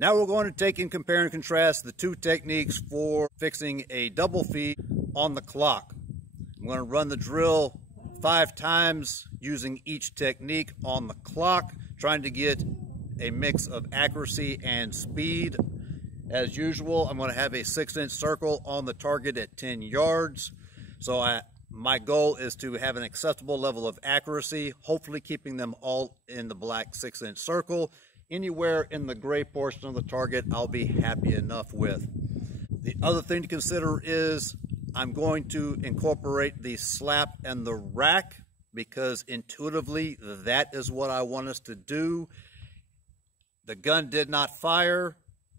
Now we're going to take and compare and contrast the two techniques for fixing a double feed on the clock. I'm going to run the drill 5 times using each technique on the clock, trying to get a mix of accuracy and speed. As usual, I'm going to have a 6-inch circle on the target at 10 yards. So my goal is to have an acceptable level of accuracy, hopefully keeping them all in the black 6-inch circle. Anywhere in the gray portion of the target, I'll be happy enough with. The other thing to consider is I'm going to incorporate the slap and the rack, because intuitively that is what I want us to do. The gun did not fire.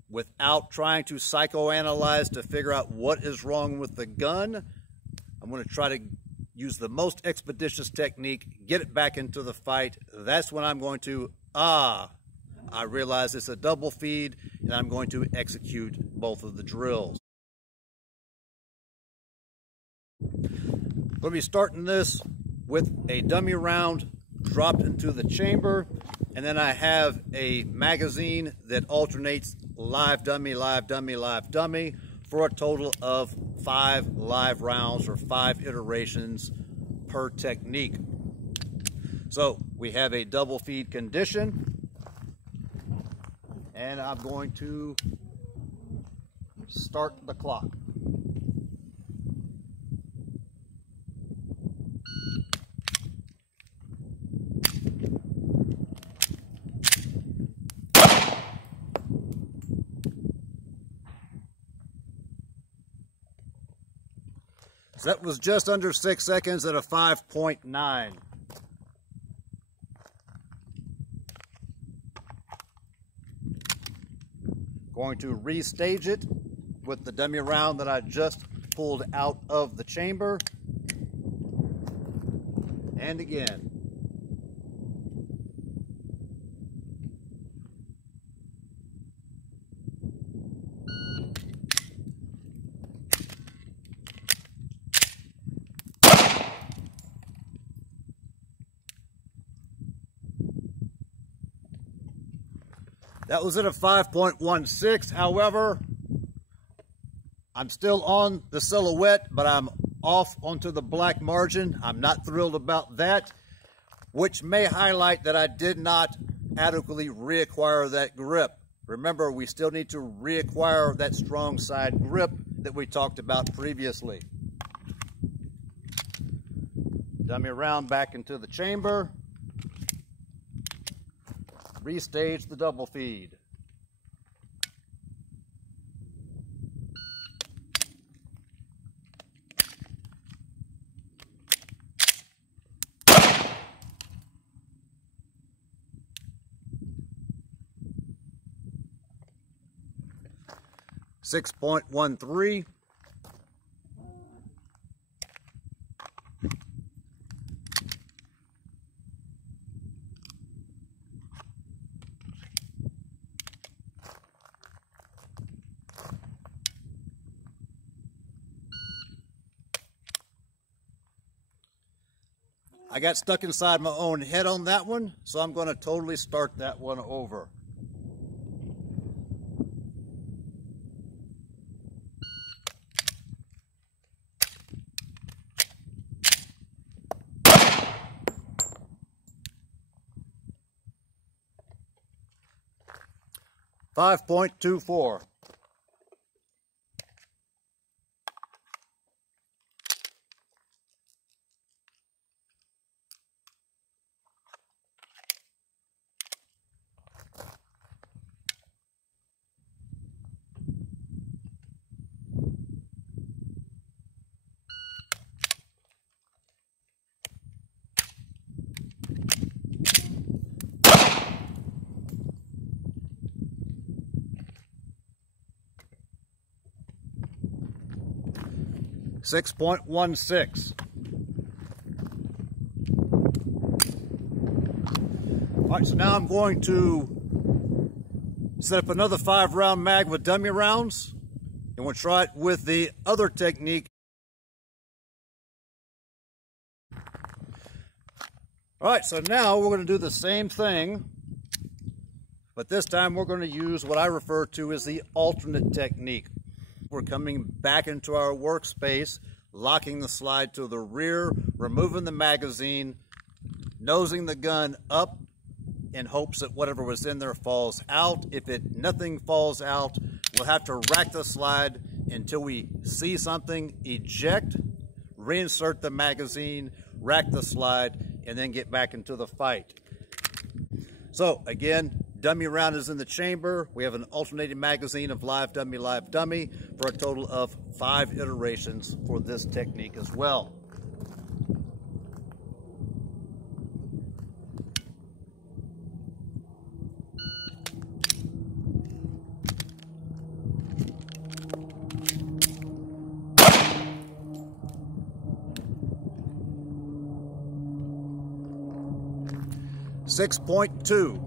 Without trying to psychoanalyze to figure out what is wrong with the gun, I'm going to try to use the most expeditious technique, get it back into the fight. That's when I'm going to, I realize it's a double feed, and I'm going to execute both of the drills. I'm going to be starting this with a dummy round dropped into the chamber, and then I have a magazine that alternates live dummy, live dummy, live dummy, for a total of 5 live rounds or 5 iterations per technique. So we have a double feed condition, and I'm going to start the clock. So that was just under 6 seconds at a 5.9. Going to restage it with the dummy round that I just pulled out of the chamber. And again. That was at a 5.16. However, I'm still on the silhouette, but I'm off onto the black margin. I'm not thrilled about that, which may highlight that I did not adequately reacquire that grip. Remember, we still need to reacquire that strong side grip that we talked about previously. Dummy round back into the chamber. Restage the double feed. .13. I got stuck inside my own head on that one, so I'm going to totally start that one over. .24. .16. All right, so now I'm going to set up another 5-round mag with dummy rounds, and we'll try it with the other technique. All right, so now we're going to do the same thing, But this time we're going to use what I refer to as the alternate technique. We're coming back into our workspace, locking the slide to the rear, removing the magazine, nosing the gun up in hopes that whatever was in there falls out. If nothing falls out, we'll have to rack the slide until we see something, eject, reinsert the magazine, rack the slide, and then get back into the fight. So again, dummy round is in the chamber. We have an alternating magazine of live dummy, for a total of 5 iterations for this technique as well. .2.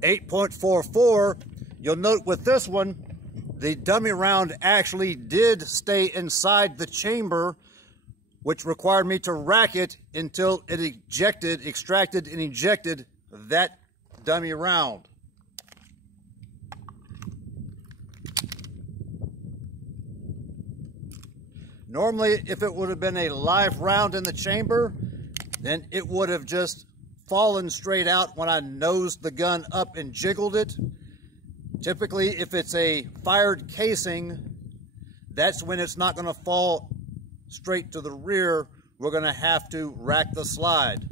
8.44, you'll note with this one, the dummy round actually did stay inside the chamber, which required me to rack it until it extracted and ejected that dummy round. Normally, if it would have been a live round in the chamber, then it would have just fallen straight out when I nosed the gun up and jiggled it. Typically, if it's a fired casing, that's when it's not going to fall straight to the rear. We're going to have to rack the slide.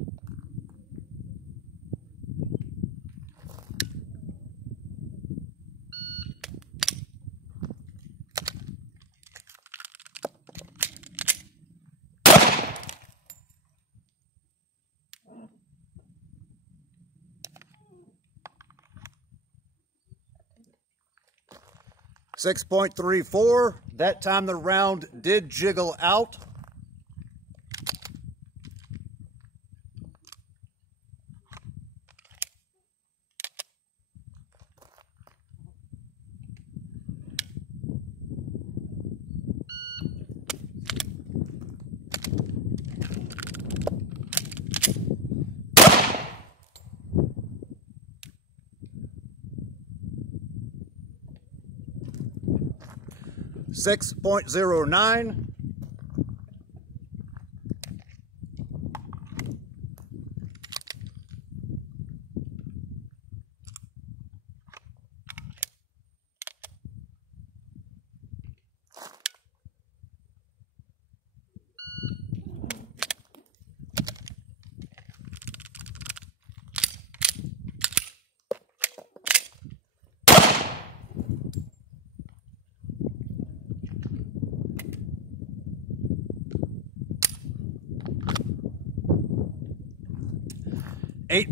.34, that time the round did jiggle out. .09.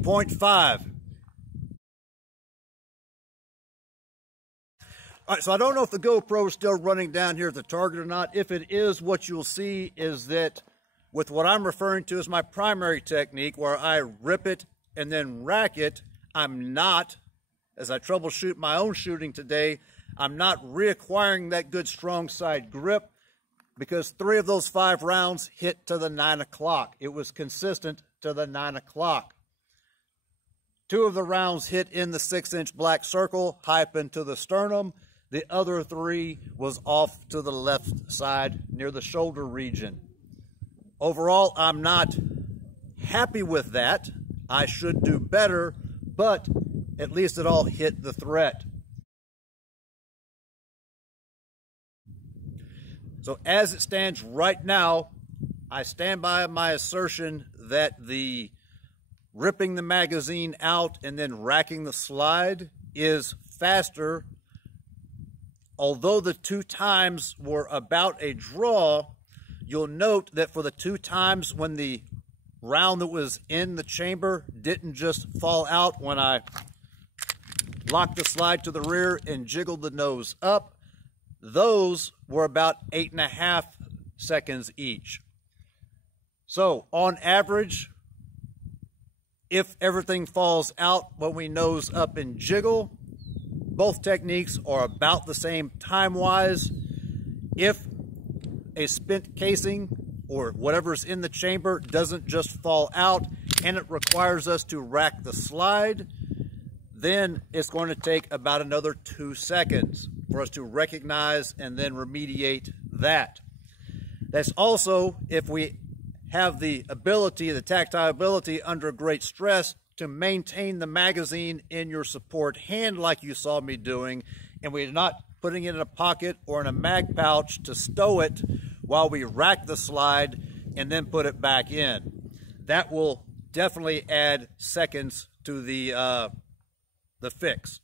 .5. All right, so I don't know if the GoPro is still running down here at the target or not. If it is, what you'll see is that with what I'm referring to as my primary technique, where I rip it and then rack it, I'm not, as I troubleshoot my own shooting today, I'm not reacquiring that good strong side grip, because 3 of those 5 rounds hit to the 9 o'clock. It was consistent to the 9 o'clock. 2 of the rounds hit in the 6-inch black circle, hype into the sternum. The other 3 was off to the left side near the shoulder region. Overall, I'm not happy with that. I should do better, but at least it all hit the threat. So as it stands right now, I stand by my assertion that the ripping the magazine out and then racking the slide is faster. Although the 2 times were about a draw, you'll note that for the 2 times when the round that was in the chamber didn't just fall out when I locked the slide to the rear and jiggled the nose up. Those were about 8.5 seconds each. So on average, if everything falls out when we nose up and jiggle, both techniques are about the same time-wise. If a spent casing or whatever's in the chamber doesn't just fall out and it requires us to rack the slide, then it's going to take about another 2 seconds for us to recognize and then remediate that. That's also if we have the ability, the tactile ability under great stress to maintain the magazine in your support hand like you saw me doing, and we're not putting it in a pocket or in a mag pouch to stow it while we rack the slide and then put it back in. That will definitely add seconds to the fix.